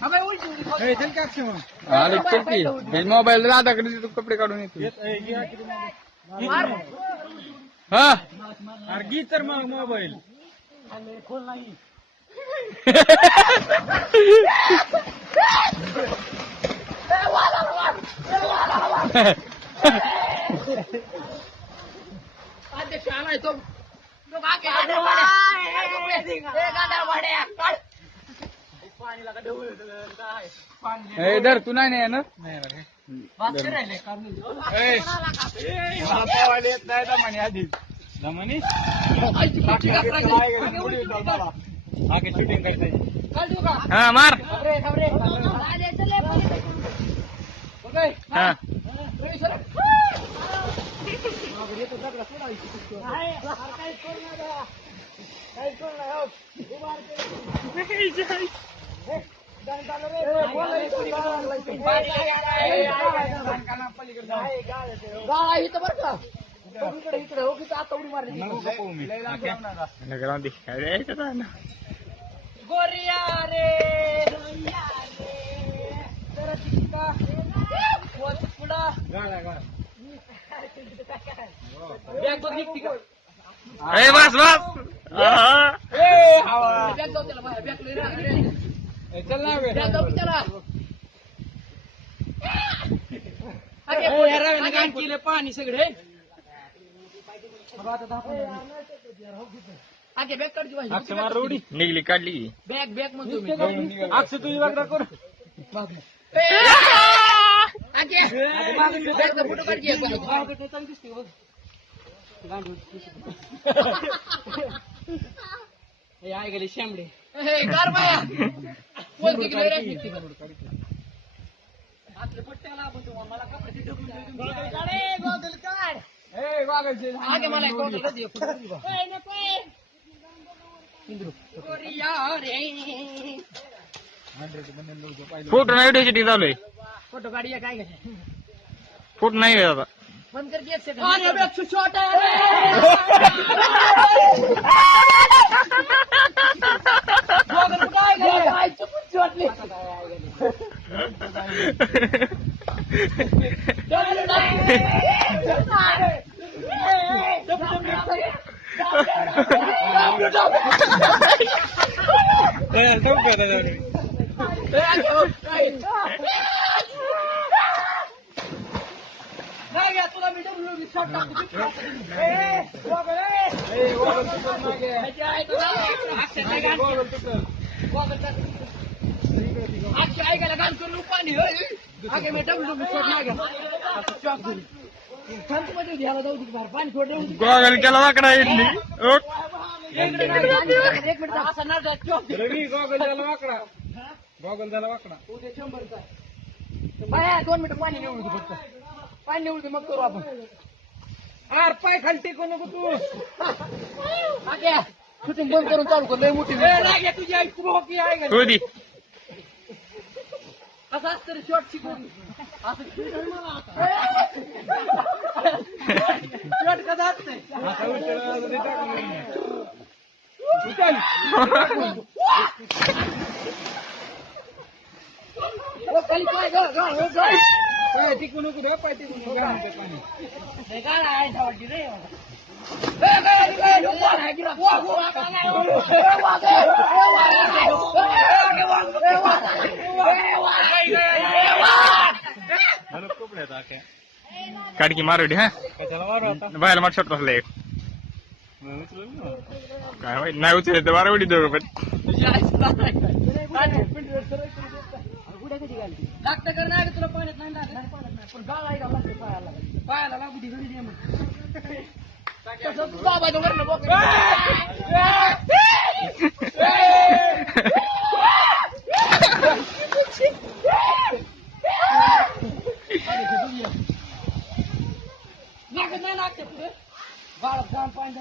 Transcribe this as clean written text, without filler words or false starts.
आले चल की मोबाईल दादाकडे देतो कपडे काढून येतो हा अर्गी तर मग मोबाईल धर तू नाही येणार येत नाही दमानी आधीच दमनी शूटिंग करताय हा मार हा गोरिया रे बस बस चल ना पाणी सगळे निघली काढली बॅग बॅग म्हणतो मी अक्षय तुझी वागडा करू फोटो काढ आय गेले शेंबडे कार बाया मला कपडे मला फोटो नाही व्हिडिओ चालू आहे फोटो काढूया काय फोटो नाही आता बंद कर तुला मी ऐकायला गाण करून पाणी आगे मी डब्ल्यू शॉट नाही मध्ये घ्यायला जाऊ दे पाणी थोडं गोगल केला वाकडा इडली एक मिनिट असा ना रवी गॉगल झाला वाकडा गॉगल झाला वाकडा उद्या 100चा बाया 2 मिनिटं पाणी निवडू दे फक्त पाणी निवडू दे मग करू आपण आर पाय खाली टेकू नको तू शूटिंग बंद करून चालू कर लय मोठी तुझी आई खूप हॉकी आहे हो दी असं असतं शॉर्ट शिकवून शॉर्ट कसा असतंय खाली पाय पाय टिकू नको रे पाय टिकू नको पाणी काय आहे रे काडकी मारवडी हा बायला मार शॉट बसला एक काय माहित नाही उचल मारवडी दोघं पण लागतं कर नाही तुला पाण्यात नाही लागलं पण गाळ आहे का लागते पायाला लागू दे घरी बाबा तो करणं लागत नाही लागते पुढे गाळात पाणी